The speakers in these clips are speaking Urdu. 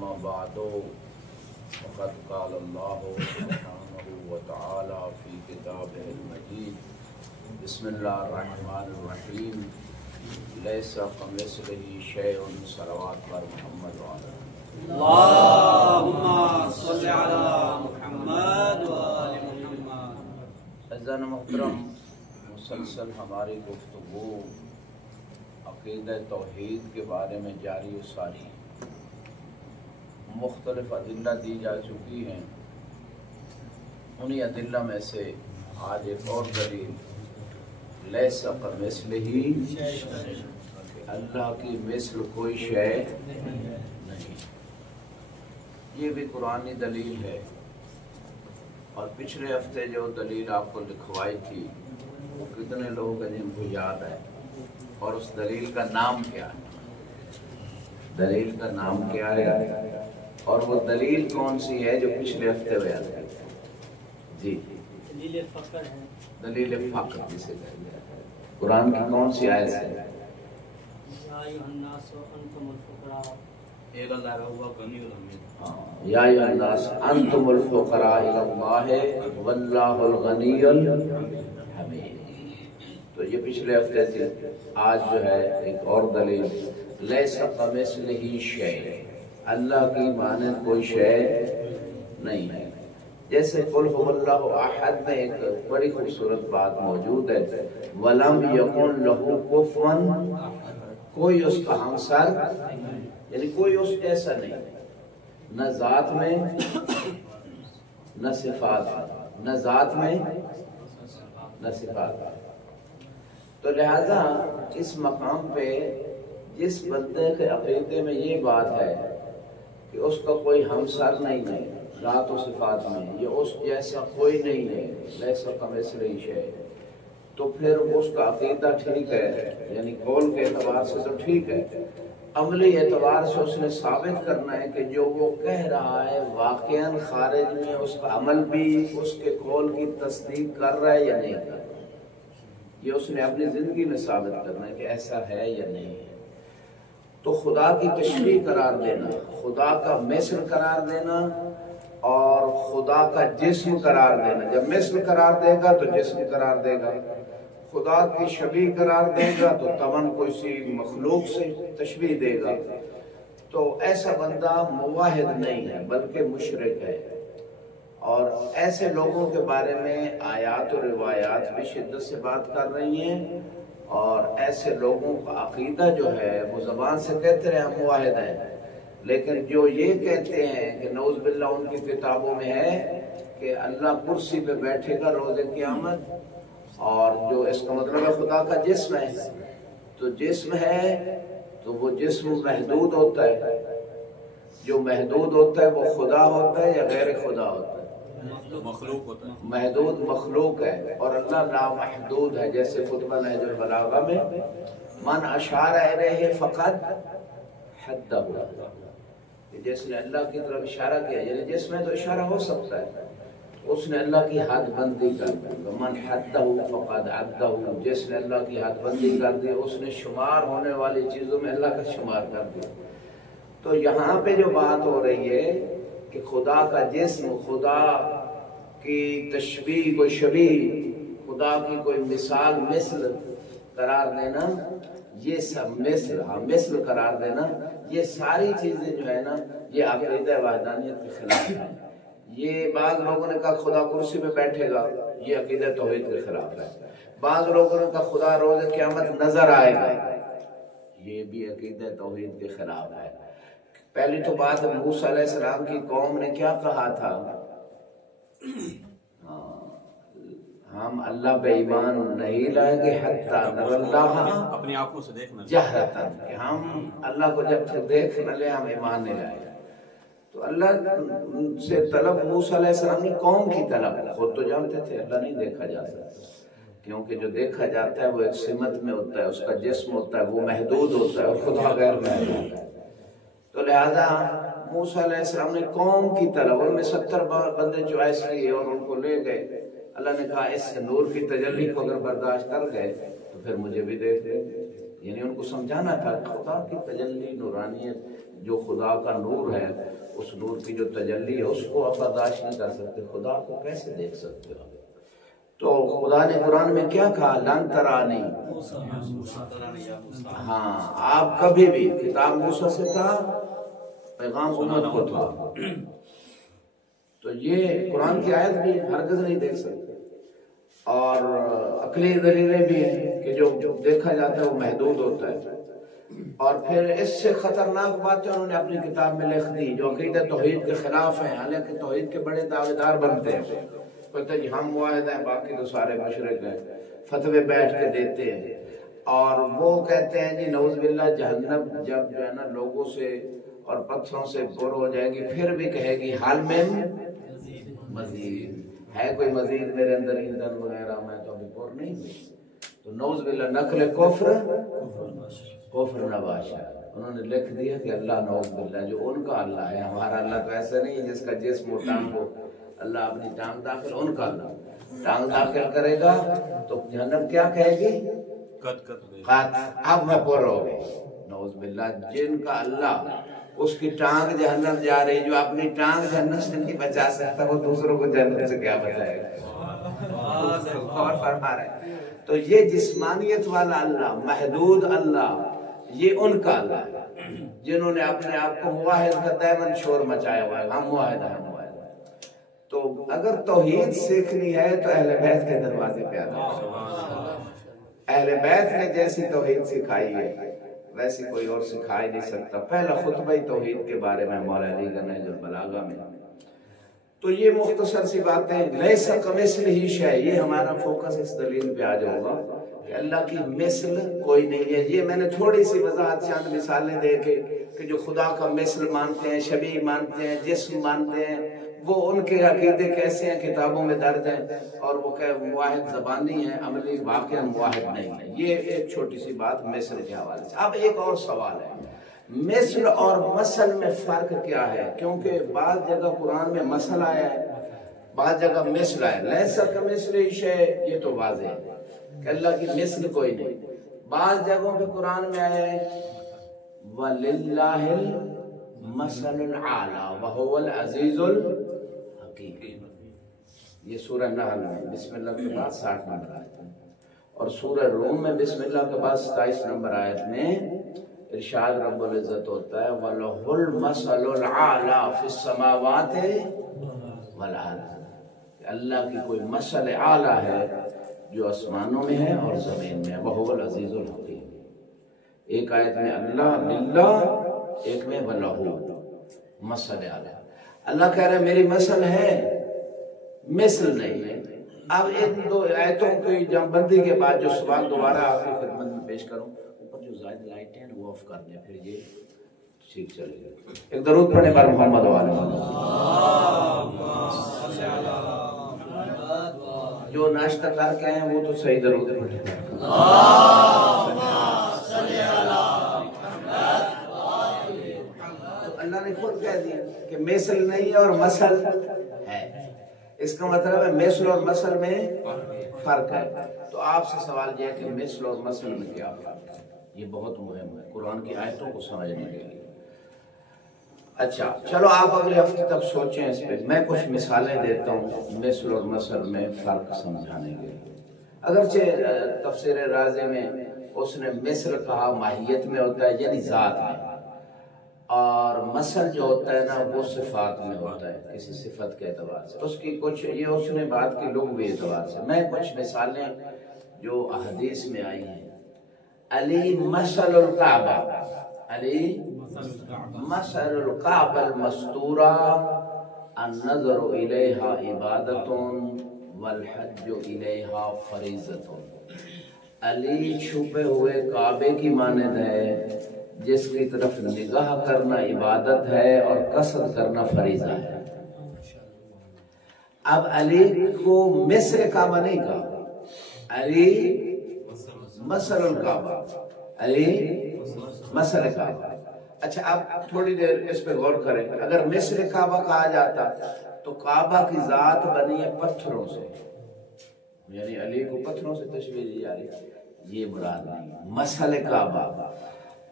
أما بعد فقد قال الله سبحانه وتعالى في كتابه المجيد بسم الله الرحمن الرحيم ليس كمثله شيء صلوات بر محمد وعلى اللهم صل على محمد وآل محمد۔ عزیزان محترم، مسلسل ہماری گفتگو عقیدہ توحید کے بارے میں جاری و ساری، مختلف ادلہ دی جا چکی ہیں۔ انہی ادلہ میں سے آج ایک اور دلیل لیس کمثلہ، اللہ کی مثل کوئی شے نہیں، یہ بھی قرآنی دلیل ہے۔ اور پچھلے ہفتے جو دلیل آپ کو لکھوائی تھی وہ کتنے لوگ ہیں جن کو یاد ہے، اور اس دلیل کا نام کیا ہے؟ دلیل کا نام کیا ہے اور وہ دلیل کون سی ہے جو پچھلے ہفتے بیان کی؟ جی دلیل فقر ہے۔ دلیل فقر جسے کہتے ہیں، قرآن کی کون سی آیت سے؟ یا ایھا الناس انتم الفقراء ایک اللہ ہوا غنی الحمید۔ یا ایھا الناس انتم الفقراء الی اللہ واللہ الغنی الحمید۔ تو یہ پچھلے ہفتے تھی۔ آج جو ہے ایک اور دلیل لیس کمثلہ شیء، اللہ کی مانند کوئی شے نہیں ہے۔ جیسے قل هو اللہ احد میں ایک بڑی خوبصورت بات موجود ہے، وَلَمْ يَكُنْ لَهُ كُفُوًا، کوئی اس کا ہمسر، یعنی کوئی اس جیسا نہیں، نہ ذات میں نہ صفات، نہ ذات میں نہ صفات۔ تو لہذا اس مقام پہ جس بندے کے عقیدے میں یہ بات ہے کہ اس کا کوئی ہمسر نہیں ہے ذات و صفات میں، یہ اس جیسا کوئی نہیں ہے، لیسا کمثلہ شیء، تو پھر اس کا عقیدہ ٹھیک ہے، یعنی قول کے اعتبار سے تو ٹھیک ہے، عملی اعتبار سے اس نے ثابت کرنا ہے کہ جو وہ کہہ رہا ہے واقعاً خارج میں اس کا عمل بھی اس کے قول کی تصدیق کر رہا ہے یا نہیں کر رہا ہے۔ یہ اس نے اپنی زندگی میں ثابت کرنا ہے کہ ایسا ہے یا نہیں ہے۔ تو خدا کی تشریح قرار دینا، خدا کا مثل قرار دینا اور خدا کا جسم قرار دینا، جب مثل قرار دے گا تو جسم قرار دے گا، خدا کی شبیہ قرار دے گا تو تمن کوئی سی مخلوق سے تشبیہ دے گا، تو ایسا بندہ موحد نہیں ہے بلکہ مشرک ہے۔ اور ایسے لوگوں کے بارے میں آیات و روایات بھی شدت سے بات کر رہی ہیں، اور ایسے لوگوں کا عقیدہ جو ہے وہ زبان سے کہتے رہے ہم موحد ہیں، لیکن جو یہ کہتے ہیں کہ نعوذ باللہ ان کی کتابوں میں ہے کہ اللہ کرسی پہ بیٹھے گا روز قیامت، اور جو اس کا مطلب ہے خدا کا جسم ہے، تو جسم ہے تو وہ جسم محدود ہوتا ہے، جو محدود ہوتا ہے وہ خدا ہوتا ہے یا غیر خدا ہوتا ہے؟ مخلوق ہوتا ہے، محدود مخلوق ہے، اور اللہ لامحدود ہے، جیسے خطبہ نہج البلاغہ میں من اشار الیہ فقط حدہ، جس نے اللہ کی طرف اشارہ کیا، یعنی جس میں تو اشارہ ہو سکتا ہے، اس نے اللہ کی حد بندی کر دی، من حدہ فقد عدہ، جس نے اللہ کی حد بندی کر دی اس نے شمار ہونے والی چیزوں میں اللہ کا شمار کر دیا۔ تو یہاں پہ جو بات ہو رہی ہے کہ خدا کا جسم، خدا کی تشبیہ کوئی شبیہ، خدا کی کوئی مثال مثل قرار دینا، یہ سب مثل قرار دینا، یہ ساری چیزیں جو ہے نا یہ عقیدہ وحدانیت کے خلاف ہے۔ یہ بعض لوگوں نے کہا خدا کرسی پہ بیٹھے گا، یہ عقیدہ توحید کے خلاف ہے۔ بعض لوگوں نے کہا خدا روز قیامت نظر آئے گا، یہ بھی عقیدہ توحید کے خلاف ہے۔ پہلی تو بات موسیٰ علیہ السلام کی قوم نے کیا کہا تھا؟ ہم اللہ پہ ایمان نہیں لائیں گے حتیٰ نر اللہ اپنی آنکھوں سے دیکھنا جہرتاً، کہ ہم اللہ کو جب تک دیکھ نہ لیں ہم ایمان نہیں لائیں گے۔ تو اللہ سے طلب موسیٰ علیہ السلام نے قوم کی طلب، خود تو جانتے تھے اللہ نہیں دیکھا جا سکتا، کیونکہ جو دیکھا جاتا ہے وہ ایک سمت میں ہوتا ہے، اس کا جسم ہوتا ہے، وہ محدود ہوتا ہے، اور خدا غیر محدود ہے۔ تو لہذا موسیٰ علیہ السلام نے قوم کی طلب، ان میں 70 بندے چوائس کیے اور ان کو لے گئے۔ اللہ نے کہا اس نور کی تجلی کو اگر برداشت کر گئے تو پھر مجھے بھی دیکھ لیں، یعنی ان کو سمجھانا تھا خدا کی تجلی نورانیت جو خدا کا نور ہے، اس نور کی جو تجلی ہے اس کو آپ برداشت نہیں کر سکتے، خدا کو کیسے دیکھ سکتے ہو؟ تو خدا نے قرآن میں کیا کہا؟ لن ترانی، ہاں آپ کبھی بھی، کتاب موسیٰ سے تھا، پیغام امت کو تھا، تو یہ قرآن کی آیت بھی ہرگز نہیں دیکھ سکتے۔ اور عقلی دلیلیں بھی ہیں کہ جو دیکھا جاتا ہے وہ محدود ہوتا ہے۔ اور پھر اس سے خطرناک باتیں انہوں نے اپنی کتاب میں لکھ دی جو عقیدہ توحید کے خلاف ہیں، حالانکہ توحید کے بڑے دعوے دار بنتے ہیں، کہتے ہیں ہم واحد ہیں باقی تو سارے مشرک ہیں، فتوے بیٹھ کے دیتے ہیں، اور وہ کہتے ہیں جی نعوذ باللہ جہنم جب جو ہے نا لوگوں سے اور پتھروں سے پر ہو جائے گی پھر بھی کہے گی حال میں مزید ہے، کوئی مزید میرے اندر ایندھن وغیرہ، میں تو ابھی پر نہیں ہوئی۔ تو نعوذ باللہ نقل کفر نباشا، انہوں نے لکھ دیا کہ اللہ نعوذ باللہ جو ان کا اللہ ہے، ہمارا اللہ تو ایسا نہیں جس کا جسم و ٹانگ ہو، اللہ اپنی ٹانگ داخل، ان کا اللہ ٹانگ داخل کرے گا تو جہنم کیا کہے گی؟ قط، اب میں پر ہو گئی۔ نعوذ باللہ جن کا اللہ اس کی ٹانگ جہنم جا رہی، جو اپنی ٹانگ جہنم سے نہیں بچا سکتا وہ دوسروں کو جہنم سے کیا بچائے گا؟ اور فرما رہے تو یہ جسمانیت والا اللہ، محدود اللہ، یہ ان کا اللہ ہے جنہوں نے اپنے آپ کو موحد کا دائمن شور مچایا ہوا ہے، ہم موحد ہیں، ہم موحد ہیں۔ تو اگر توحید سیکھنی ہے تو اہل بیت کے دروازے پہ آنا ہے۔ اہل بیت نے جیسی توحید سکھائی ہے ویسی کوئی اور سکھا ہی نہیں سکتا۔ پہلا خطبہ توحید کے بارے میں مولا علی کا نہج البلاغہ میں۔ تو یہ مختصر سی باتیں، لیس کمثلہ شیء، یہ ہمارا فوکس اس دلیل پہ آج ہوگا کہ اللہ کی مثل کوئی نہیں ہے۔ یہ میں نے تھوڑی سی وضاحت چند مثالیں دے کے کہ جو خدا کا مثل مانتے ہیں، شبیہ مانتے ہیں، جسم مانتے ہیں، وہ ان کے عقیدے کیسے ہیں کتابوں میں درج ہیں، اور وہ کہ واحد زبانی ہیں، عملی واقعا واحد نہیں ہے۔ یہ ایک چھوٹی سی بات مثل کے حوالے سے۔ اب ایک اور سوال ہے، مثل اور مثل میں فرق کیا ہے؟ کیونکہ بعض جگہ قرآن میں مثل آیا ہے، بعض جگہ مثل آیا ہے۔ لیس کمثلہ شیء، یہ تو واضح ہے کہ اللہ کی مثل کوئی نہیں۔ بعض جگہوں پہ قرآن میں آیا ہے وَلِلَّهِ الْمَثَلُ الْأَعْلَى وَهُوَ الْعَزِيزُ الْحَكِيمُ، یہ سورہ نحل میں بسم اللہ کے بعد 60 نمبر آیت ہے، اور سورہ روم میں بسم اللہ کے بعد 27 نمبر آیت میں ارشاد رب العزت ہوتا ہے وَلَهُ الْمَثَلُ الْأَعْلَى فِي السَّمَاوَاتِ وَالْأَرْضِ، اللہ کی کوئی مثل اعلیٰ ہے جو آسمانوں میں ہے اور زمین میں ہے، وَهُوَ الْعَزِيزُ الْحَكِيمُ۔ ایک آیت میں اللہ للہ، ایک میں وَلَهُ مثل اعلیٰ، اللہ کہہ رہا ہے میری مثل ہے، مثل نہیں ہے۔ اب ایک دو آیتوں کی جمع بندی کے بعد جو سوال دوبارہ آپ کی خدمت میں پیش کروں، اوپر جو زائد لائٹیں ہیں وہ آف کر دیں، پھر یہ ٹھیک چلے گا۔ ایک درود پڑھنے پر محمد وعلیہ جو ناشتہ کر کے ہیں وہ تو صحیح درود پڑھیں۔ تو اللہ نے خود کہہ دیا کہ مثل نہیں ہے اور مثل ہے، اس کا مطلب ہے مثل اور مثل میں فرق ہے۔ تو آپ سے سوال یہ ہے کہ مثل اور مثل میں کیا فرق ہے؟ یہ بہت مہم ہے قرآن کی آیتوں کو سمجھنے کے لیے۔ اچھا چلو آپ اگلے ہفتے تک سوچیں اس پہ، میں کچھ مثالیں دیتا ہوں مثل اور مثل میں فرق سمجھانے کے لیے۔ اگرچہ تفسیر رازی میں اس نے مثل کہا ماہیت میں ہوتا ہے یعنی ذات میں، اور مثل جو ہوتا ہے نا وہ صفات میں ہوتا ہے کسی صفت کے اعتبار سے، اس کی کچھ یہ اس نے بات کی لغوی اعتبار سے۔ میں کچھ مثالیں جو احادیث میں آئی ہیں، علی مثل الکعبہ، علی مثل الکعبہ المستورہ النظر الیہا عبادت والحج الیہا فریضۃ، علی چھپے ہوئے کعبے کی مانند ہے جس کی طرف نگاہ کرنا عبادت ہے اور قصد کرنا فریضہ ہے۔ اب علی کو مثل کعبہ نہیں کہا، علی مثل الکعبہ، علی مثل کعبہ۔ اچھا اب تھوڑی دیر اس پہ غور کریں، اگر مثل کعبہ کہا جاتا تو کعبہ کی ذات بنی ہے پتھروں سے، یعنی علی کو پتھروں سے تشبیہ دی جا رہی ہے، یہ مراد نہیں۔ مثل کعبہ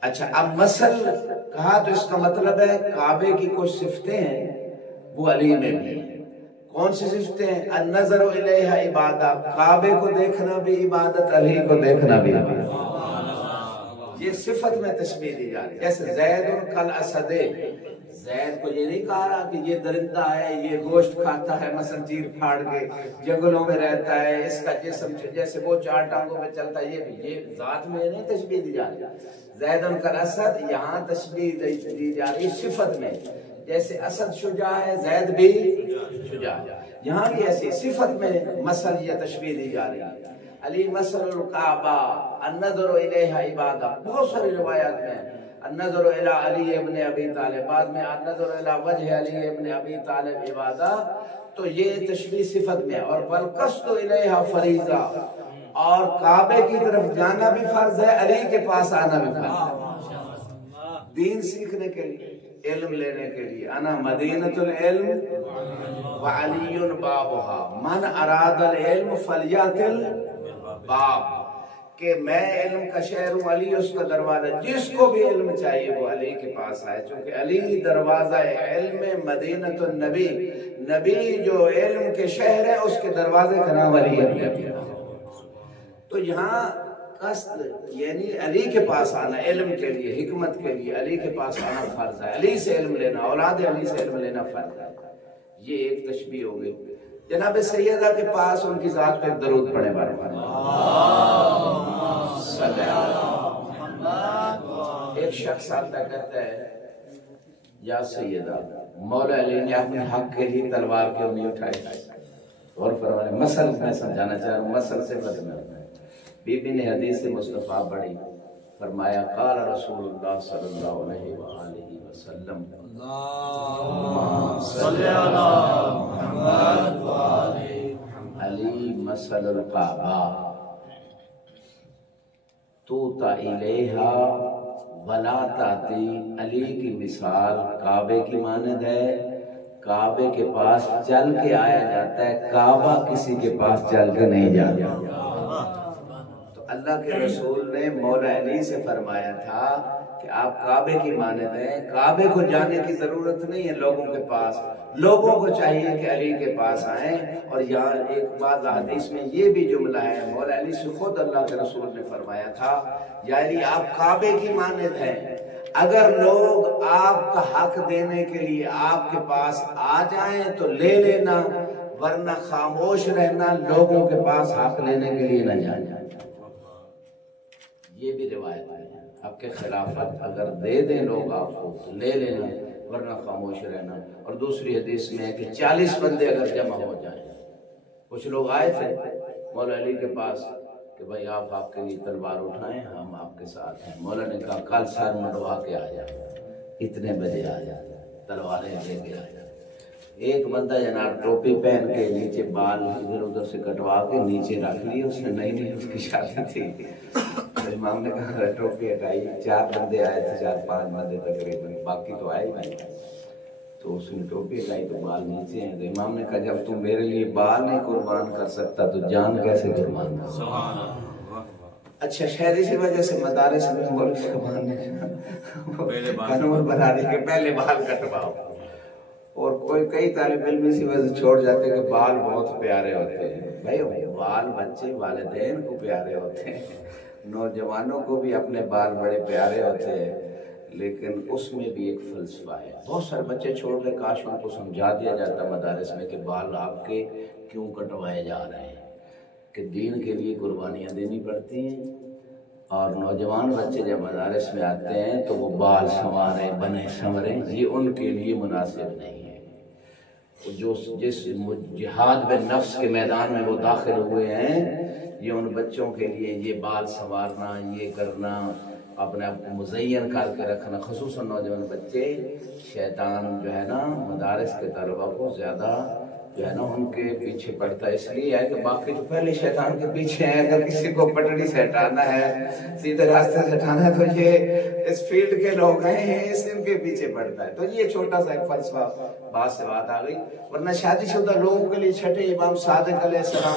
اچھا اب مسل کہا تو اس کا مطلب ہے کعبے کی کچھ صفتیں ہیں وہ علی میں بھی ہیں۔ کون سی صفتیں ہیں؟ النظر الیہ عبادت، کعبے کو دیکھنا بھی عبادت، علی کو دیکھنا بھی عبادت۔ یہ صفت میں تشبیہ دی جا رہی ہے، جیسے زید کالاسد، زید کو یہ نہیں کہا رہا کہ یہ درندہ ہے، یہ گوشت کھاتا ہے مثلا چیر پھاڑ کے جنگلوں میں رہتا ہے، اس کا جسم جیسے وہ 4 ٹانگوں میں چلتا ہے، یہ ذات میں نہیں تشبیہ دی جا رہی۔ زید کالاسد یہاں تشبیہ دی جا رہی صفت میں، جیسے اسد شجاع ہے زید بھی شجاع، یہاں بھی ایسی صفت میں مثل یا تشبیہ دی جا رہی ہے۔ علی مثل الکعبہ النظر الیہ عبادہ، بہت ساری روایات میں النظر الی علی ابن ابی طالب، بعد میں النظر الی وجہ علی ابن ابی طالب عبادہ، تو یہ تشبیہ صفت میں۔ اور والقصد الیہ فریضہ، اور کعبے کی طرف جانا بھی فرض ہے، علی کے پاس آنا بھی فرض ہے، دین سیکھنے کے لیے، علم لینے کے لیے۔ انا مدینۃ العلم وعلی بابها، من اراد العلم فلیأت الباب، کہ میں علم کا شہر ہوں، علی اس کا دروازہ، جس کو بھی علم چاہیے وہ علی کے پاس آئے، چونکہ علی دروازہ علم، مدینۃ النبی، نبی جو علم کے شہر ہے اس کے دروازے کا نام علی ہے۔ تو یہاں قصد یعنی علی کے پاس آنا، علم کے لیے، حکمت کے لیے علی کے پاس آنا فرض ہے، علی سے علم لینا، اولاد علی سے علم لینا فرض ہے۔ یہ ایک تشبیہ ہو گئی۔ جناب سیدہ کے پاس ان کی ذات پہ درود پڑھے بارے ایک شخص آتا کہتا ہے یا سیدہ، مولا علی نے اپنے حق کے لیے تلوار کیوں نہیں اٹھائی؟ اور فرمایا مثل میں سمجھانا چاہ رہا ہوں، مثل سے بدلنا۔ بی بی نے حدیث مصطفیٰ پڑھی، فرمایا قال رسول اللہ صلی اللہ علیہ وآلہ وسلم اللہم صلی علی محمد وآلہ علی مثل الکعبہ توتا الیہا ولا تاتی، علی کی مثال کعبے کی مانند ہے، کعبے کے پاس چل کے آیا جاتا ہے، کعبہ کسی کے پاس چل کے نہیں جاتا۔ اللہ کے رسول نے مولا علی سے فرمایا تھا کہ آپ کعبے کی مانند ہیں، کعبے کو جانے کی ضرورت نہیں ہے لوگوں کے پاس، لوگوں کو چاہیے کہ علی کے پاس آئیں۔ اور یہاں ایک بات حدیث میں یہ بھی جملہ ہے، مولا علی سے خود اللہ کے رسول نے فرمایا تھا یا علی آپ کعبے کی مانند ہیں، اگر لوگ آپ کا حق دینے کے لیے آپ کے پاس آ جائیں تو لے لینا، ورنہ خاموش رہنا، لوگوں کے پاس حق لینے کے لیے نہ جائیں۔ یہ بھی روایت ہے، آپ کے خلافت اگر دے دیں لوگ آپ کو لے لینا، ورنہ خاموش رہنا۔ اور دوسری حدیث میں ہے کہ 40 بندے اگر جمع ہو جائیں، کچھ لوگ آئے تھے مولا علی کے پاس کہ بھائی آپ کے لیے تلوار اٹھائیں، ہم آپ کے ساتھ ہیں۔ مولا نے کہا کل سر منڈوا کے آ جائے، اتنے بجے آ جائے، تلواریں لے کے آ جائے۔ ایک بندہ جناب ٹوپی پہن کے نیچے بال ادھر ادھر سے کٹوا کے نیچے رکھ لی، اس نے نئی اس کی شادی تھی، امام نے کہا ٹوپی ہٹائی، 4 بندے آئے تھے، 4-5 بندے تقریباً، باقی تو آئے نہیں، تو اس نے ٹوپی ہٹائی تو بال نیچے ہیں، تو امام نے کہا جب تم میرے لیے بال نہیں قربان کر سکتا تو جان کیسے قربان کر سکتا؟ اچھا شہری سی وجہ سے مدارس میں مولوی صاحبان نے قانون بنا دی کہ پہلے بال کٹواؤ، اور کئی طالب علم اسی وجہ سے چھوڑ جاتے ہیں کہ بال بہت پیارے ہوتے ہیں۔ بھائی بال بچے والدین کو پیارے ہوتے ہیں، نوجوانوں کو بھی اپنے بال بڑے پیارے ہوتے ہیں، لیکن اس میں بھی ایک فلسفہ ہے۔ بہت سارے بچے چھوڑ کے کاش ان کو سمجھا دیا جاتا مدارس میں کہ بال آپ کے کیوں کٹوائے جا رہے ہیں، کہ دین کے لیے قربانیاں دینی پڑتی ہیں، اور نوجوان بچے جب مدارس میں آتے ہیں تو وہ بال سنواریں بنے سنوریں، یہ ان کے لیے مناسب نہیں ہے۔ جس جہاد بن نفس کے میدان میں وہ داخل ہوئے ہیں، یہ ان بچوں کے لیے یہ بال سنوارنا، یہ کرنا، اپنے آپ کو مزین کر کے رکھنا، خصوصاً نوجوان بچے، شیطان جو ہے نا مدارس کے طلبہ کو زیادہ جو ہے نا ان کے پیچھے پڑتا ہے، اس لیے ہے کہ باقی تو پہلے شیطان کے پیچھے ہیں، اگر کسی کو پٹڑی سے ہٹانا ہے، سیدھے راستے سے ہٹانا ہے، تو یہ اس فیلڈ کے لوگ ہیں، اس ان کے پیچھے پڑتا ہے۔ تو یہ چھوٹا سا ایک فلسفہ بات سے بات آ گئی، ورنہ شادی شدہ لوگوں کے لیے چھٹے امام صادق علیہ السلام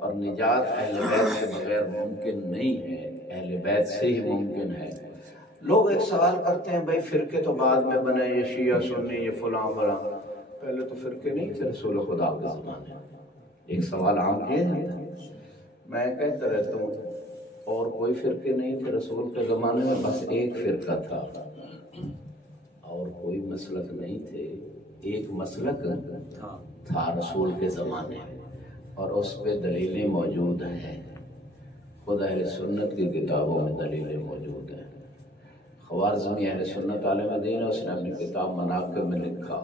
اور نجات اہل بیت کے بغیر ممکن نہیں ہے، اہل بیت سے ہی ممکن ہے۔ لوگ ایک سوال کرتے ہیں بھائی فرقے تو بعد میں بنے، یہ شیعہ سنی، یہ فلاں فلاں، پہلے تو فرقے نہیں تھے رسول خدا کے زمانے میں۔ ایک سوال عام کیا جاتا ہے، میں کہتا رہتا ہوں اور کوئی فرقے نہیں تھے رسول کے زمانے میں، بس ایک فرقہ تھا اور کوئی مسلک نہیں تھے، ایک مسلک تھا رسول کے زمانے میں، اور اس پہ دلیلیں موجود ہیں، خود اہل سنت کی کتابوں میں دلیلیں موجود ہیں۔ خوارزمی اہل سنت عالم دین ہے، اس نے اپنی کتاب مناقب میں لکھا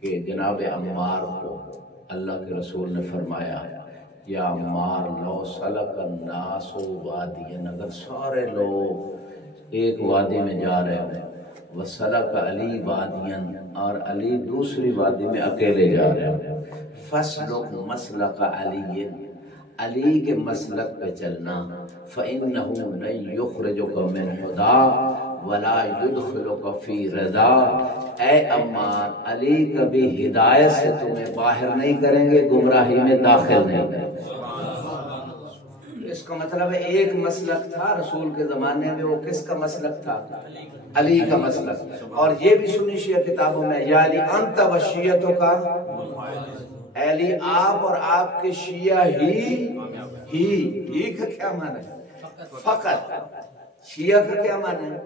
کہ جناب عمار کو اللہ کے رسول نے فرمایا یا عمار لو سلک الناس وادیا، اگر سارے لوگ ایک وادی میں جا رہے ہیں، وسلک علی وادیا، اور علی دوسری وادی میں اکیلے جا رہے ہیں، فاسلک مسلک علی، علی کے مسلک پہ چلنا، فإنہ لن یخرجک من ہدی ولا یدخلک فی رضا، اے عمار علی کبھی ہدایت سے تمہیں باہر نہیں کریں گے، گمراہی میں داخل نہیں کریں گے۔ اس کا مطلب ہے ایک مسلک تھا رسول کے زمانے میں، وہ کس کا مسلک تھا؟ علی کا مسلک۔ اور یہ بھی سنی شیعہ کتابوں میں، یا علی انت و شیعتو کا، اے علی آپ اور آپ کے شیعہ ہی کا کیا معنی ہے؟ فقط۔ شیعہ کا کیا معنی ہے؟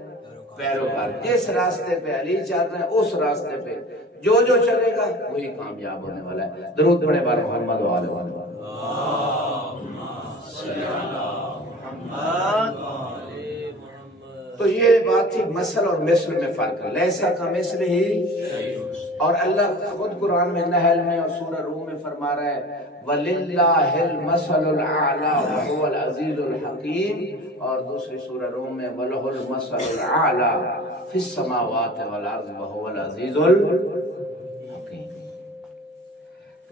پیروکار۔ جس راستے پہ علی چاہتے ہیں اس راستے پہ جو چلے گا وہی کامیاب ہونے والا ہے۔ درود پڑھے بار محمد و آل محمد۔ تو یہ بات تھی مثل اور مثل میں فرق ہے، لیسا کا مثل ہی، اور اللہ خود قرآن میں نحل میں اور سورہ روم میں فرما رہا ہے وَلِلَّهِ الْمَثَلُ الْأَعْلَى وَهُوَ الْعَزِيزُ الْحَكِيمُ، اور دوسری سورہ روم میں وَلَهُ الْمَثَلُ الْأَعْلَى فِي السَّمَاوَاتِ وَالْأَرْضِ وَهُوَ الْعَزِيزُ الْحَكِيمُ۔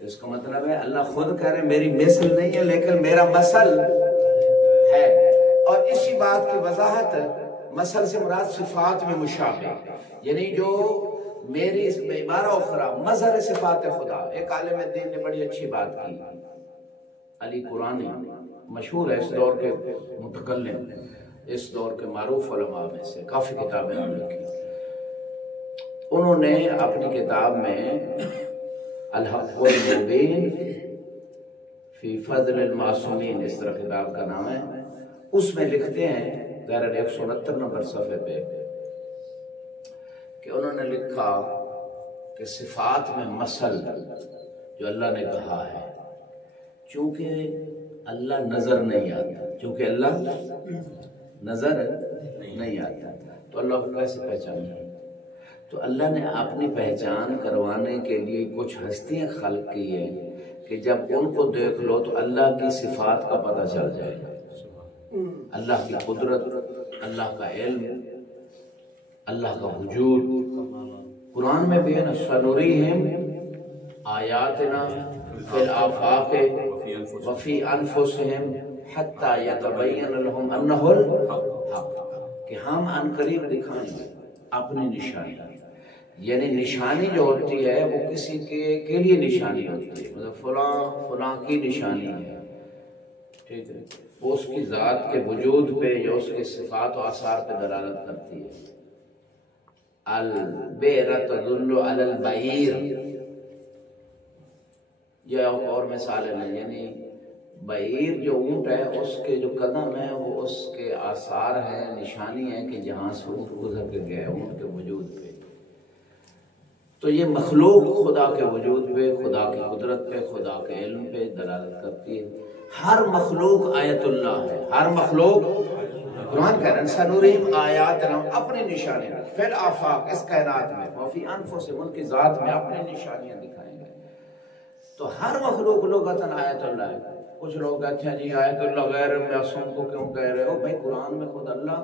اس کا مطلب ہے اللہ خود کہہ رہے میری مثل نہیں ہے لیکن میرا مثل ہے، اور اسی بات کی وضاحت مثل سے مراد صفات میں مشابہ، یعنی جو میری اس میں عبارہ اخرى مظہر صفات خدا۔ ایک عالم دین نے بڑی اچھی بات کی، علی قرآنی مشہور ہے اس دور کے متکلم، اس دور کے معروف علماء میں سے، کافی کتابیں انہوں نے کی۔ انہوں نے اپنی کتاب میں الحق المبین فی فضل المعصومین، اس طرح کتاب کا نام ہے، اس میں لکھتے ہیں غیر 169 نمبر صفحے پہ کہ انہوں نے لکھا کہ صفات میں مثل جو اللہ نے کہا ہے، چونکہ اللہ نظر نہیں آتا، چونکہ اللہ نظر نہیں آتا تو اللہ کو کیسے پہچانا؟ تو اللہ نے اپنی پہچان کروانے کے لیے کچھ ہستیاں خلق کی ہیں کہ جب ان کو دیکھ لو تو اللہ کی صفات کا پتہ چل جائے گا، اللہ کی قدرت، اللہ کا علم، اللہ کا وجود۔ قرآن میں بھی ہے نا سَنُرِيهِمْ آیاتنا فی الآفاق وفی انفسہم حتی یتبین لہم انہ الحق، کہ ہم ان قریب دکھائیں گے اپنی نشانی، یعنی نشانی جو ہوتی ہے وہ کسی کے لیے نشانی ہوتی ہے، مطلب فلاں کی نشانی ہے، ٹھیک ہے، وہ اس کی ذات کے وجود پہ یا اس کے صفات و آثار پہ دلالت کرتی ہے۔ البئر تدل علی البعیر، یا اور مثالیں ہیں، یعنی بعیر جو اونٹ ہے اس کے جو قدم ہیں وہ اس کے آثار ہیں، نشانی ہے کہ جہاں سے اونٹ گزر کے گئے، اونٹ کے وجود پہ۔ تو یہ مخلوق خدا کے وجود پہ، خدا کی قدرت پہ، خدا کے علم پہ دلالت کرتی ہے۔ ہر مخلوق آیت اللہ ہے، ہر مخلوق، قرآن کہہ رہے ہیں سنوریم آیاتنا، اپنی نشانی فی الآفاق، اس کائنات میں، وفی انفسہم، ان کی ذات میں اپنی نشانیاں دکھائیں گے۔ تو ہر مخلوق لغتاً آیت اللہ ہے۔ کچھ لوگ کہتے ہیں جی آیت اللہ غیر معصوم کو کیوں کہہ رہے ہو؟ بھائی قرآن میں خود اللہ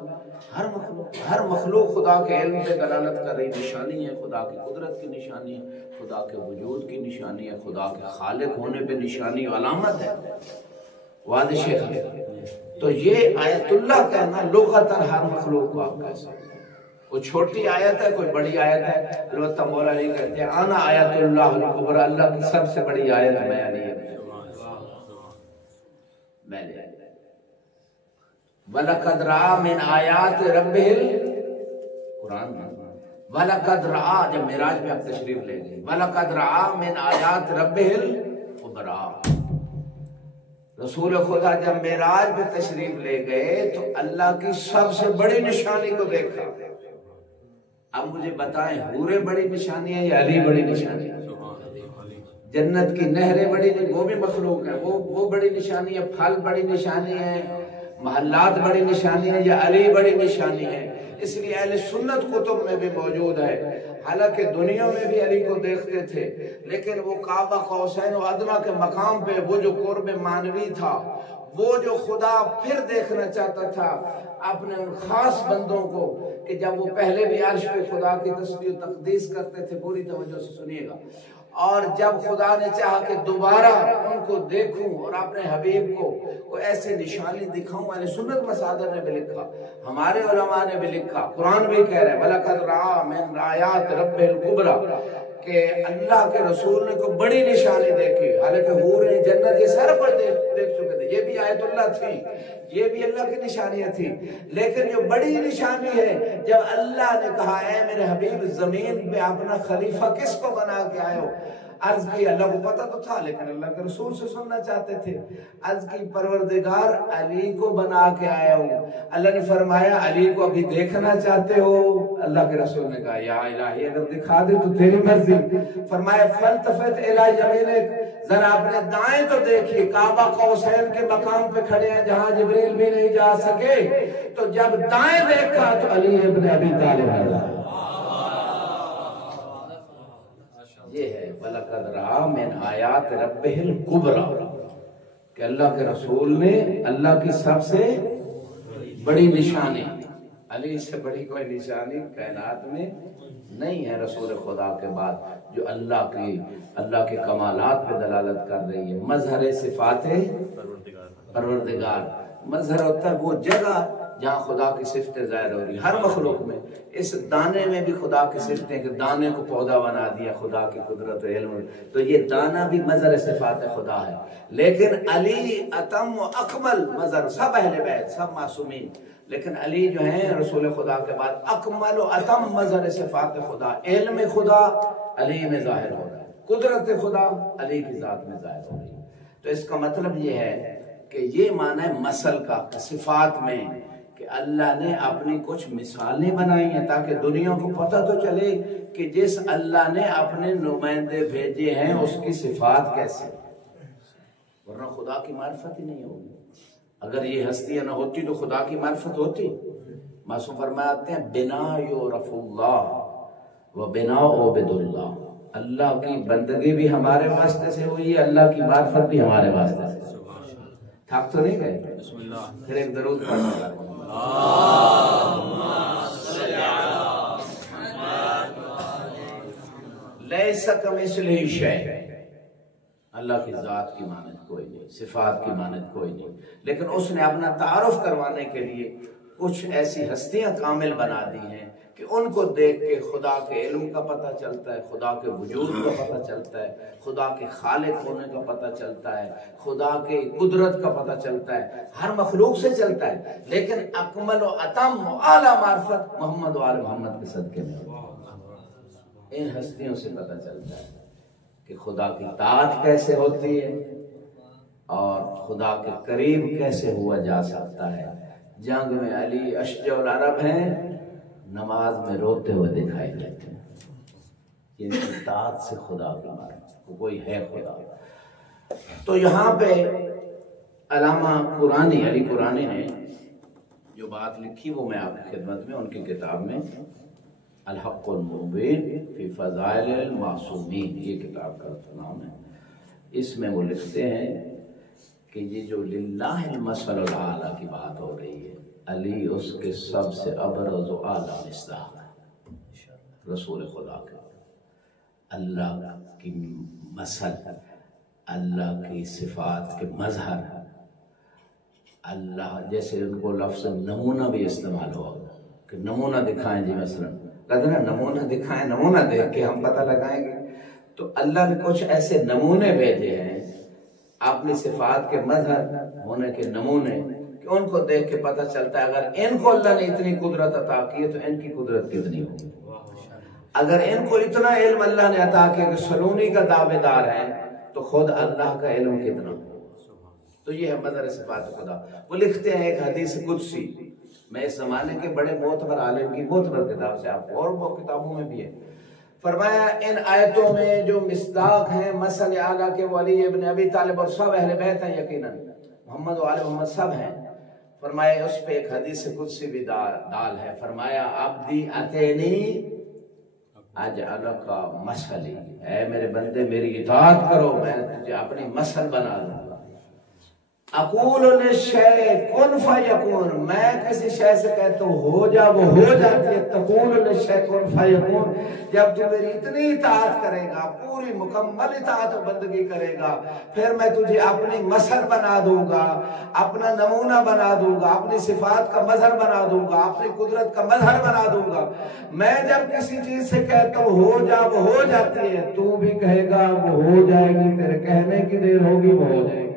ہر مخلوق خدا کے علم پہ دلالت کر رہی نشانی ہے، خدا کی قدرت کی نشانی ہے، خدا کے وجود کی نشانی ہے، خدا کے خالق ہونے پہ نشانی و علامت ہے، واضح ہے۔ تو یہ آیت اللہ کہنا لغتاً ہر مخلوق کو آپ کہہ سکتے ہیں۔ کوئی چھوٹی آیت ہے، کوئی بڑی آیت ہے، البتہ مولا علی کہتے ہیں انا آیت اللہ الکبریٰ، اللہ کی سب سے بڑی آیت میں علی ہے۔ میں لے آیا۔ وَلَقَدْ رَآ مِنْ آیَاتِ رَبِّهِ قرآن میں وَلَقَدْ رَآ جب معراج میں آپ تشریف لے گئے وَلَقَدْ رَآ مِنْ آیَاتِ رَبِّهِ الْكُبْرَى، رسول خدا جب معراج میں تشریف لے گئے تو اللہ کی سب سے بڑی نشانی کو دیکھا۔ اب مجھے بتائیں حوریں بڑی نشانی ہے یا علی بڑی نشانی ہے؟ جنت کی نہریں بڑی نہیں، وہ بھی مخلوق ہیں، وہ بڑی نشانی ہے، پھل بڑی نشانی ہے، محلات بڑی نشانی ہے یا علی بڑی نشانی ہے؟ اس لیے اہل سنت کتب میں بھی موجود ہے، حالانکہ دنیا میں بھی علی کو دیکھتے تھے، لیکن وہ کعبہ قوسین و ادنیٰ کے مقام پہ وہ جو قرب معنوی تھا، وہ جو خدا پھر دیکھنا چاہتا تھا اپنے ان خاص بندوں کو، کہ جب وہ پہلے بھی عرش پہ خدا کی تسبیح و تقدیس کرتے تھے، پوری توجہ سے سنیے گا، اور جب خدا نے چاہا کہ دوبارہ ان کو دیکھوں اور اپنے حبیب کو ایسے نشانی دکھاؤں، اہل سنت مصادر نے بھی لکھا، ہمارے علماء نے بھی لکھا، قرآن بھی کہہ رہے ہیں وَلَقَدْ رَآ مِنْ آیَاتِ رَبِّهِ الْكُبْرَى، کہ اللہ کے رسول نے کوئی بڑی نشانی دیکھی، حالانکہ حوریں جنت یہ سر پر دیکھ چکے تھے، یہ بھی آیت اللہ تھی، یہ بھی اللہ کی نشانیاں تھی، لیکن جو بڑی نشانی ہے جب اللہ نے کہا اے میرے حبیب زمین پہ اپنا خلیفہ کس کو بنا کے آئے ہو، عرض کی اللہ کو پتہ تو تھا لیکن اللہ کے رسول سے سننا چاہتے تھے، عرض کی پروردگار علی کو بنا کے آیا ہوں، اللہ نے فرمایا علی کو ابھی دیکھنا چاہتے ہو؟ اللہ کے رسول نے کہا یا الہی اگر دکھا دے تو تیری مرضی، فرمایا فَالْتَفَتْ إِلَىٰ يَمِينِكَ، ذرا اپنے دائیں تو دیکھیے، کعبہ قوسین کے مقام پہ کھڑے ہیں جہاں جبریل بھی نہیں جا سکے، تو جب دائیں دیکھا تو علی ابن ابی طالب آیا۔ یہ ہے وَلَقَدْ رَآ مِنْ آیَاتِ رَبِّهِ الْكُبْرَى، کہ اللہ کے رسول نے اللہ کی سب سے بڑی نشانی، علی سے بڑی کوئی نشانی کائنات میں نہیں ہے رسول خدا کے بعد، جو اللہ کے کمالات پہ دلالت کر رہی ہے۔ مظہر صفات پروردگار، مظہر ہوتا ہے وہ جگہ جہاں خدا کی صفتیں ظاہر ہو رہی ہیں، ہر مخلوق میں، اس دانے میں بھی خدا کی صفتیں، کہ دانے کو پودا بنا دیا خدا کی قدرت و علم، تو یہ دانہ بھی مظہر صفات خدا ہے، لیکن علی اتم و اکمل مظہر، سب اہل بیت سب معصومین، لیکن علی جو ہیں رسول خدا کے بعد اکمل و اتم مظہر صفات خدا، علم خدا علی میں ظاہر ہو رہا ہے، قدرت خدا علی کی ذات میں ظاہر ہو رہی ہے۔ تو اس کا مطلب یہ ہے کہ یہ معنی ہے مثل کا صفات میں، کہ اللہ نے اپنی کچھ مثالیں بنائی ہیں تاکہ دنیا کو پتہ تو چلے کہ جس اللہ نے اپنے نمائندے بھیجے ہیں اس کی صفات کیسے، ورنہ خدا کی معرفت ہی نہیں ہوگی۔ اگر یہ ہستیاں نہ ہوتی تو خدا کی معرفت ہوتی۔ معصوم فرماتے ہیں بنا یعرف اللہ و بنا عبد اللہ، اللہ کی بندگی بھی ہمارے واسطے سے ہوئی ہے، اللہ کی معرفت بھی ہمارے واسطے سے۔ تھک تو نہیں گئے؟ پھر ایک درود پڑھنا ہے، لیس کمثلہ شیء، اللہ کی ذات کی مانند کوئی نہیں، صفات کی مانند کوئی نہیں، لیکن اس نے اپنا تعارف کروانے کے لیے کچھ ایسی ہستیاں کامل بنا دی ہیں کہ ان کو دیکھ کے خدا کے علم کا پتہ چلتا ہے، خدا کے وجود کا پتہ چلتا ہے، خدا کے خالق ہونے کا پتہ چلتا ہے، خدا کے قدرت کا پتہ چلتا ہے، ہر مخلوق سے چلتا ہے، لیکن اکمل و اتم و اعلیٰ معرفت محمد و آل محمد کے صدقے میں ان ہستیوں سے پتہ چلتا ہے کہ خدا کی طاعت کیسے ہوتی ہے اور خدا کے قریب کیسے ہوا جا سکتا ہے۔ جنگ میں علی اشجع العرب ہیں، نماز میں روتے ہوئے دکھائی دیتے ہیں، یہ اطاعت سے خدا کی معرفت، کوئی ہے خدا۔ تو یہاں پہ علامہ قرآنی علی قرآنی نے جو بات لکھی وہ میں آپ کی خدمت میں ان کی کتاب میں الحق المبین فی فضائل المعصومین، یہ کتاب کا نام ہے، اس میں وہ لکھتے ہیں کہ یہ جو للہ المثل الاعلیٰ کی بات ہو رہی ہے، علی اس کے سب سے ابرز و اعلیٰ مصداق ہے، رسول خدا کا، اللہ کی مثل، اللہ کی صفات کے مظہر، اللہ جیسے ان کو لفظ نمونہ بھی استعمال ہوا کہ نمونہ دکھائیں جی، مثلا کہتے ہیں نمونہ دکھائیں، نمونہ دیکھ کے ہم پتہ لگائیں گے، تو اللہ نے کچھ ایسے نمونے بھیجے ہیں اپنی صفات کے مظہر ہونے کے نمونے کہ ان کو دیکھ کے پتہ چلتا ہے اگر ان کو اللہ نے اتنی قدرت عطا کی ہے تو ان کی قدرت کتنی ہوگی، اگر ان کو اتنا علم اللہ نے عطا کیا کہ سلونی کا دعوے دار ہے تو خود اللہ کا علم کتنا ہو۔ تو یہ ہے مظہر صفات خدا۔ وہ لکھتے ہیں ایک حدیث قدسی، میں اس زمانے کے بڑے معتبر عالم کی معتبر کتاب سے، آپ اور وہ کتابوں میں بھی ہے، فرمایا ان آیتوں میں جو مصداق ہیں مثل اعلیٰ کے ولی ابن ابی طالب اور سب اہل بیت ہیں، یقیناً محمد و آل محمد سب ہیں، فرمایا اس پہ ایک حدیث قدسی بھی دال ہے، فرمایا عبدی اتینی اجعلک مثلی، اے میرے بندے میری اطاعت کرو میں تجھے اپنی مثل بنا لوں گا۔ اقول للشیء کن فیکون، میں کسی شے سے کہتا ہوں ہو جا وہ ہو جاتی ہے، تقول للشیء کن فیکون، جب تو میری اتنی اطاعت کرے گا، پوری مکمل اطاعت و بندگی کرے گا، پھر میں تجھے اپنی مثل بنا دوں گا، اپنا نمونہ بنا دوں گا، اپنی صفات کا مظہر بنا دوں گا، اپنی قدرت کا مظہر بنا دوں گا۔ میں جب کسی چیز سے کہتا ہوں ہو جا وہ ہو جاتی ہے، تو بھی کہے گا وہ ہو جائے گی، تیرے کہنے کی دیر ہوگی وہ ہو جائے گی۔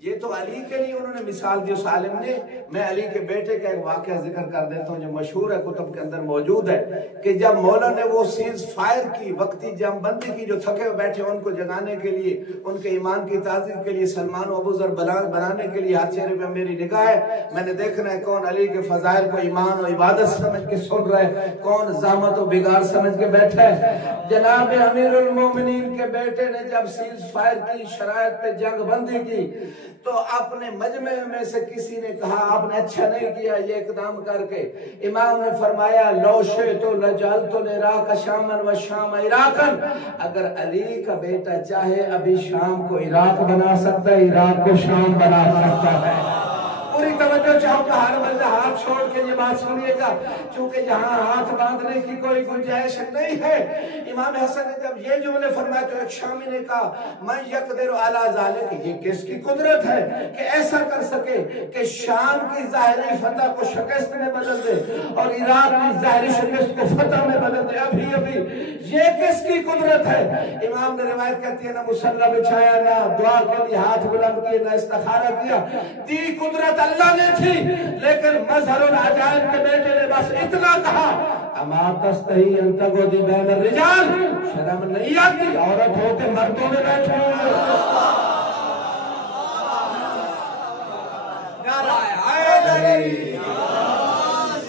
یہ تو علی کے لیے انہوں نے مثال دی اس عالم نے۔ میں علی کے بیٹے کا ایک واقعہ ذکر کر دیتا ہوں جو مشہور ہے، کتب کے اندر موجود ہے، کہ جب مولا نے وہ سیز فائر کی، وقتی جنگ بندی کی، جو تھکے ہوئے بیٹھے ان کو جگانے کے لیے، ان کے ایمان کی تعزیز کے لیے، سلمان و ابو ذر بنانے کے لیے، ہاتھ چہرے پہ میری نگاہ ہے، میں نے دیکھنا ہے کون علی کے فضائل کو ایمان و عبادت سمجھ کے سن رہا ہے، کون زحمت و بگار سمجھ کے بیٹھا ہے۔ جناب امیر المومنین کے بیٹے نے جب سیز فائر کی، شرائط پہ جنگ بندی کی، تو اپنے مجمع میں سے کسی نے کہا آپ نے اچھا نہیں کیا یہ اقدام کر کے۔ امام نے فرمایا لو شئت لجعلت العراق شاما والشام عراقا، اگر علی کا بیٹا چاہے ابھی شام کو عراق بنا سکتا ہے، عراق کو شام بنا سکتا ہے۔ پوری توجہ چاہوں گا، ہر بندہ ہاتھ چھوڑ کے یہ بات سنیے گا، چونکہ یہاں ہاتھ باندھنے کی کوئی گنجائش نہیں ہے۔ امام حسن نے جب یہ جملے فرمایا تو ایک شامی نے کہا من یقدر علی ذالک، یہ کس کی قدرت ہے کہ ایسا کر سکے کہ شام کی ظاہری فتح کو شکست میں بدل دے اور عراق کی ظاہری شکست کو فتح میں بدل دے، ابھی ابھی، یہ کس کی قدرت ہے؟ امام نے روایت کرتی ہے نہ مصلی بچھایا، نہ دعا کے لیے ہاتھ بلند کیے، نہ استخارہ کیا، دی قدرت اللہ نے تھی، لیکن مظہر العجائب کے بیٹے نے بس اتنا کہا اما تستحی ان تقعدی بین الرجال، شرم نہیں آتی عورت ہو کے مردوں میں بیٹھے ہوئے؟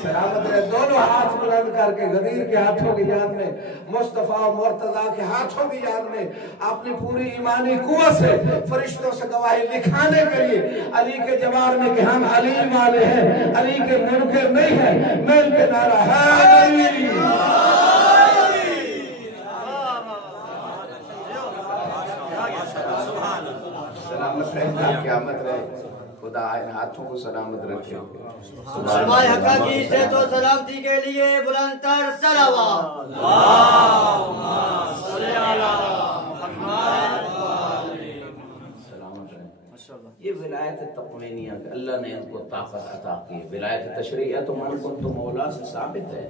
سلامت رہے، دونوں ہاتھ بلند کر کے غدیر کے ہاتھوں کی یاد میں، مصطفیٰ و مرتضیٰ کے ہاتھوں کی یاد میں، اپنی پوری ایمانی قوت سے فرشتوں سے گواہی لکھانے کے لیے علی کے جوار میں کہ ہم علی والے ہیں، علی کے منکر نہیں ہیں، مل کے نعرہ ہے علی۔ سلامت رہے، قیامت رہے، خدا ان ہاتھوں کو سلامت رکھے۔ علماء حقہ کی عزت و سلامتی کے لیے بلند تر صلوات۔ اللہم صلی علی محمد۔ سلامت رہے۔ یہ ولایت تقوینیہ کہ اللہ نے ان کو طاقت عطا کی، ولایت تشریعیہ تو من کن تو مولا سے ثابت ہے،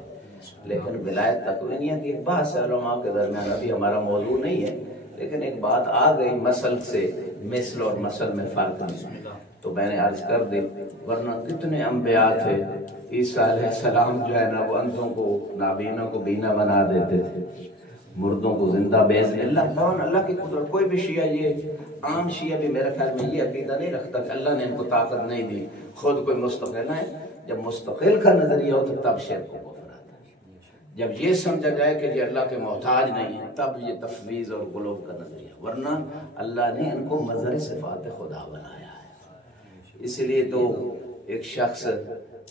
لیکن ولایت تقوینیہ کی ایک بات ہے علماء کے درمیان، ابھی ہمارا موضوع نہیں ہے، لیکن ایک بات آ گئی مثل سے، مثل اور مثل میں فرق نہیں، تو میں نے عرض کر دی، ورنہ کتنے انبیاء تھے، عیسیٰ علیہ السلام جو ہے نا وہ اندھوں کو، نابینوں کو بینا بنا دیتے تھے، مردوں کو زندہ بیزن اللہ، کون اللہ کی قدرت۔ کوئی بھی شیعہ، یہ عام شیعہ بھی میرے خیال میں یہ عقیدہ نہیں رکھتا کہ اللہ نے ان کو طاقت نہیں دی، خود کوئی مستقل ہے۔ جب مستقل کا نظریہ ہو تو تب شرک کو کفر آتا ہے، جب یہ سمجھا جائے کہ یہ اللہ کے محتاج نہیں ہے تب یہ تفویض اور غلو کا نظریہ، ورنہ اللہ نے ان کو مظہر صفات خدا بنایا ہے۔ اس لیے تو ایک شخص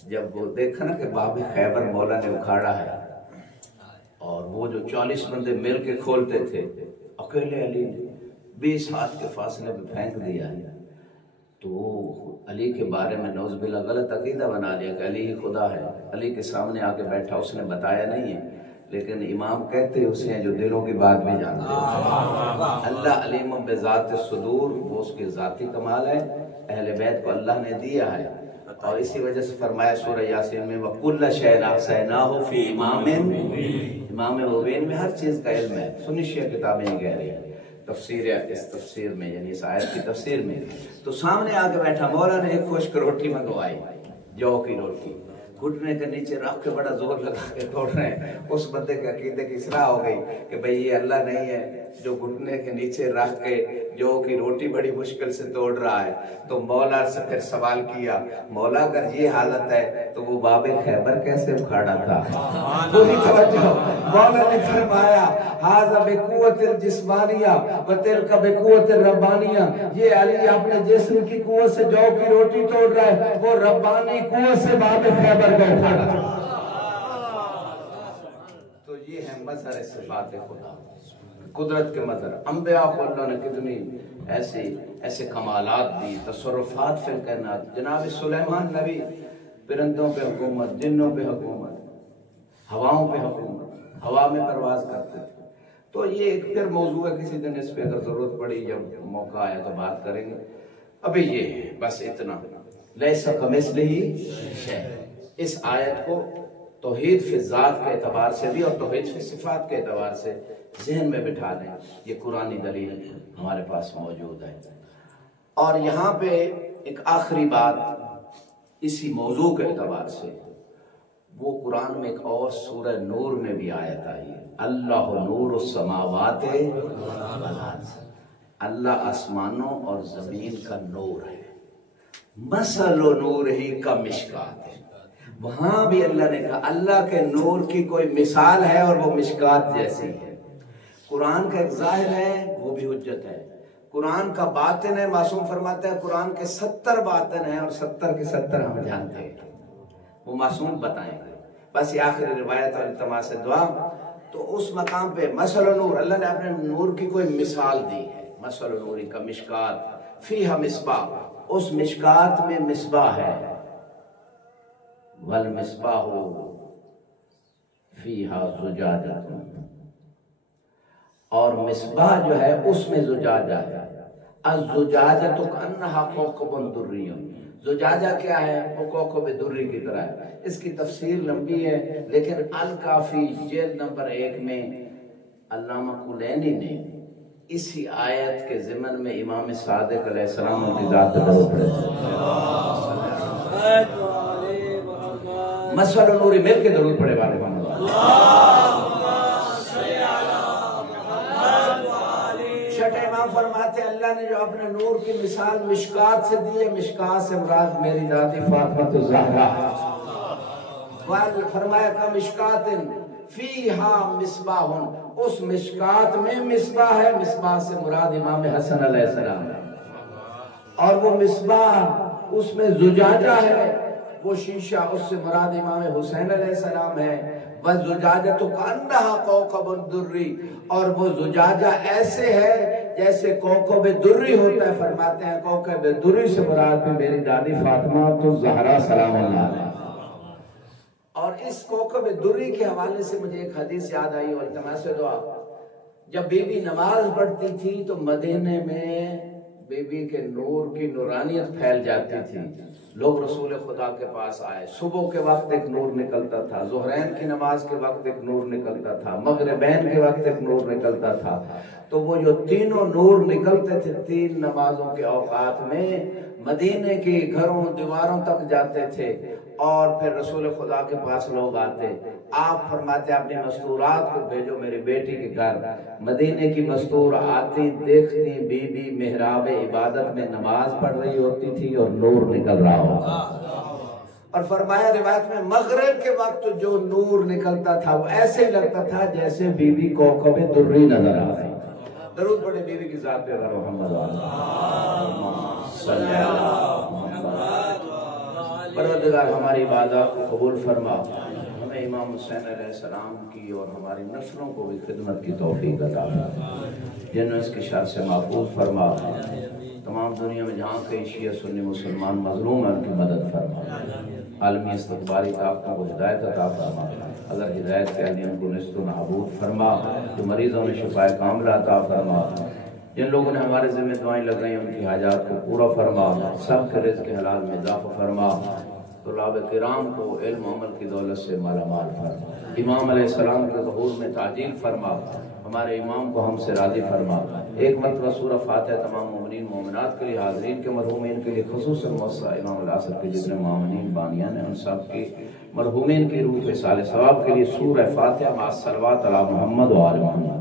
جب وہ دیکھا نا کہ باب خیبر مولا نے اکھاڑا ہے اور وہ جو 40 بندے مل کے کھولتے تھے، اکیلے علی نے 20 ہاتھ کے فاصلے میں پھینک دیا ہے، تو علی کے بارے میں نعوذ باللہ غلط عقیدہ بنا لیا کہ علی ہی خدا ہے۔ علی کے سامنے آ کے بیٹھا، اس نے بتایا نہیں ہے، لیکن امام کہتے اسے ہیں جو دلوں کی بات بھی جانتے ہیں۔ اللہ علیم بذات الصدور، وہ اس کے ذاتی کمال ہے، اہل بیت کو اللہ نے دیا ہے، اور اسی وجہ سے فرمایا سورہ یاسین میں وَكُلَّ شَيْءٍ أَحْصَيْنَاهُ فِي إِمَامٍ، امام مبین میں ہر چیز کا علم ہے، سنی شیعہ کتابیں یہ کہہ رہی ہیں۔ اس تفسیر میں یعنی اس آیت کی تفسیر میں، تو سامنے آ کے بیٹھا مولا نے ایک خشک روٹی منگوائی، جو کی روٹی، گھٹنے کے نیچے رکھ کے بڑا زور لگا کے توڑ رہے ہیں۔ اس بندے کے عقیدے کی اصلاح ہو گئی کہ بھئی یہ اللہ نہیں ہے جو گھٹنے کے نیچے رکھ کے جو کی روٹی بڑی مشکل سے توڑ رہا ہے۔ تو مولا سے پھر سوال کیا، مولا اگر یہ حالت ہے تو وہ باب خیبر کیسے اکھاڑا تھا؟ پوری توجہ، مولا نے فرمایا ھذا بقوت الجسمانیہ وتلک بقوت الربانیہ، یہ علی اپنے جسم کی قوت سے جو کی روٹی توڑ رہا ہے، وہ ربانی قوت سے باب خیبر کو اکھاڑا۔ تو یہ ہے مظہر صفات خدا، قدرت کے مظہر۔ انبیاء کو اللہ نے کتنی ایسے کمالات دی، تصرفات فی الکائنات۔ جناب سلیمان نبی پرندوں پہ حکومت، جنوں پہ حکومت، ہواؤں پہ حکومت، ہوا میں پرواز کرتے تھے۔ تو یہ ایک پھر موضوع ہے، کسی دن اس پہ اگر ضرورت پڑی جب موقع آیا تو بات کریں گے۔ ابھی یہ بس اتنا، لیس کمثلہ شیء۔ اس آیت کو توحید فی ذات کے اعتبار سے بھی اور توحید فی صفات کے اعتبار سے ذہن میں بٹھا دیں، یہ قرآنی دلیل ہمارے پاس موجود ہے۔ اور یہاں پہ ایک آخری بات اسی موضوع کے اعتبار سے، وہ قرآن میں ایک اور سورہ نور میں بھی آیت آئی ہے، اللہ نور السماوات والارض، اللہ آسمانوں اور زمین کا نور ہے، مثل نور ہی کا مشکات ہے۔ وہاں بھی اللہ نے کہا اللہ کے نور کی کوئی مثال ہے اور وہ مشکات جیسی ہے۔ قرآن کا ایک ظاہر ہے، وہ بھی حجت ہے۔ قرآن کا باطن ہے، معصوم فرماتا ہے قرآن کے 70 باطن ہیں اور 70 کے 70 ہم جانتے ہیں، وہ معصوم بتائیں گے۔ بس یہ آخری روایت اور التماس دعا۔ تو اس مقام پہ مثل نور، اللہ نے اپنے نور کی کوئی مثال دی ہے، مثل نور کا مشکات فیہا مصباح، اس مشکات میں مصباح ہے، والمصباح فیہا زجاجہ، اور مصباح جو ہے اس میں زجاجہ ہے۔ الزجاجہ کأنہا کوکب دری، زجاجہ کیا ہے؟ وہ کوکب دری کی طرح ہے۔ اس کی تفسیر لمبی ہے، لیکن الکافی جلد نمبر 1 میں علامہ کلینی نے اسی آیت کے ضمن میں امام صادق علیہ السلام کی ذات پر درود پڑھے۔ مثل نوری مل کے درود پڑھے والے بہن، چھٹے امام فرماتے ہیں اللہ نے جو اپنے نور کی مثال مشکات سے دی ہے، مشکات سے مراد میری دادی فاطمہ الزہرا ہے۔ فرمایا کہ مشکات فیہا مصباح، اس مشکات میں مصباح ہے، مصباح سے مراد امام حسن علیہ السلام ہے، اور وہ مصباح اس میں زجاجہ ہے، وہ شیشہ، اس سے مراد امام حسین علیہ السلام ہے۔ وَالزُّجَاجَةُ كَأَنَّهَا كَوْكَبٌ دُرِّ، اور وہ زجاجہ ایسے ہے جیسے کوکب دری ہوتا ہے۔ فرماتے ہیں کوکب دری سے مراد بھی میری دادی فاطمہ الزہرا سلام اللہ علیہ۔ اور اس کوکب دری کے حوالے سے مجھے ایک حدیث یاد آئی اور التماس دعا، جب بی بی نماز پڑھتی تھی تو مدینے میں بی بی کے نور کی نورانیت پھیل جاتی تھی، لوگ رسول خدا کے پاس آئے، صبح کے وقت ایک نور نکلتا تھا، ظہرین کی نماز کے وقت ایک نور نکلتا تھا، مغربین کے وقت ایک نور نکلتا تھا۔ تو وہ جو تینوں نور نکلتے تھے 3 نمازوں کے اوقات میں، مدینے کے گھروں دیواروں تک جاتے تھے، اور پھر رسول خدا کے پاس لوگ آتے، آپ فرماتے اپنی مستورات کو بھیجو میری بیٹی کے گھر۔ مدینے کی مستور آتی، دیکھتی بی بی محراب عبادت میں نماز پڑھ رہی ہوتی تھی اور نور نکل رہا ہوتا، اور فرمایا روایت میں مغرب کے وقت جو نور نکلتا تھا وہ ایسے ہی لگتا تھا جیسے بی بی کوکب دری نظر آ رہی۔ درود پڑھے بی بی کی ذات پہ محمد صلی اللہ محمد۔ پروردگار ہماری عبادات کو قبول فرما، ہمیں امام حسین علیہ السلام کی اور ہماری نسلوں کو بھی خدمت کی توفیق عطا فرما، جنہیں اس کی شر سے محفوظ فرما، تمام دنیا میں جہاں کئی شیعہ سنی مسلمان مظلوم ہیں ان کی مدد فرما، عالمی استقبالی طاقتوں کو ہدایت عطا فرما، اگر ہدایت کے اہل ان کو نصف و نابود فرما، جو مریضوں میں شفا کاملہ عطا فرما، جن لوگوں نے ہمارے ذمہ دعائیں لگ رہی ہیں ان کی حاجات کو پورا فرما، سب کے رزق حلال میں اضافہ فرما، طلاب کرام کو علم و عمل کی دولت سے مالا مال فرما، امام علیہ السلام کے ظہور میں تعجیل فرما، ہمارے امام کو ہم سے راضی فرما۔ ایک مرتبہ سورہ فاتحہ تمام مومنین مومنات کے لیے، حاضرین کے مرحومین کے لیے، خصوصاً موسیٰ امام العصر کے جتنے مومنین بانیان ہیں ان سب کی مرحومین کی روح کے صالح ثواب کے لیے سورہ فاتحہ مع الصلوات علی محمد و آل محمد۔